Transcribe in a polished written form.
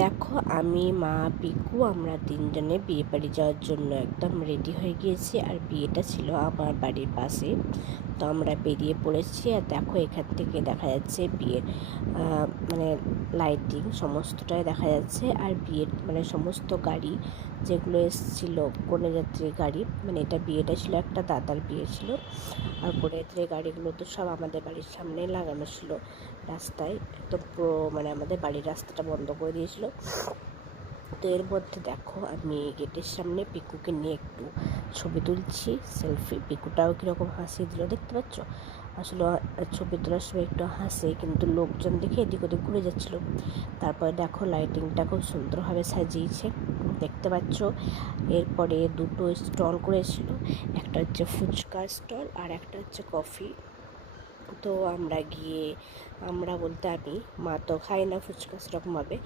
দেখো, আমি, মা, পিকু আমরা তিনজনে বিয়ে বাড়ি যাওয়ার জন্য একদম রেডি হয়ে গিয়েছি। আর বিয়েটা ছিল আমার বাড়ির পাশে। তো আমরা বেরিয়ে পড়েছি। আর দেখো, এখান থেকে দেখা যাচ্ছে বিয়ের মানে লাইটিং সমস্তটাই দেখা যাচ্ছে। আর বিয়ের মানে সমস্ত গাড়ি যেগুলো এসেছিলো কন্যাযাত্রী গাড়ি, মানে বিয়েটা ছিল একটা দাদার বিয়ে ছিল। আর কন্যাযাত্রী গাড়িগুলো তো সব আমাদের বাড়ির সামনেই লাগানো ছিল রাস্তায়, একদম পুরো মানে আমাদের বাড়ির রাস্তাটা বন্ধ করে দিয়েছিল। তো এর মধ্যে দেখো, আমি গেটের সামনে পিকুকে নিয়ে একটু ছবি তুলছি, সেলফি। পিকুটাও কীরকম হাসি দিল দেখতে পাচ্ছ। আসলে ছবি তোলার সময় একটু হাসে, কিন্তু লোকজন দেখে এদিক ওদিক ঘুরে যাচ্ছিল। তারপরে দেখো, লাইটিংটা খুব সুন্দরভাবে সাজিয়েছে দেখতে পাচ্ছ। এরপরে দুটো স্টল করেছিল, একটা হচ্ছে ফুচকা স্টল আর একটা হচ্ছে কফি। তো আমরা গিয়ে, আমরা বলতে আমি, মা তো খাই না ফুচকা সেরকমভাবে,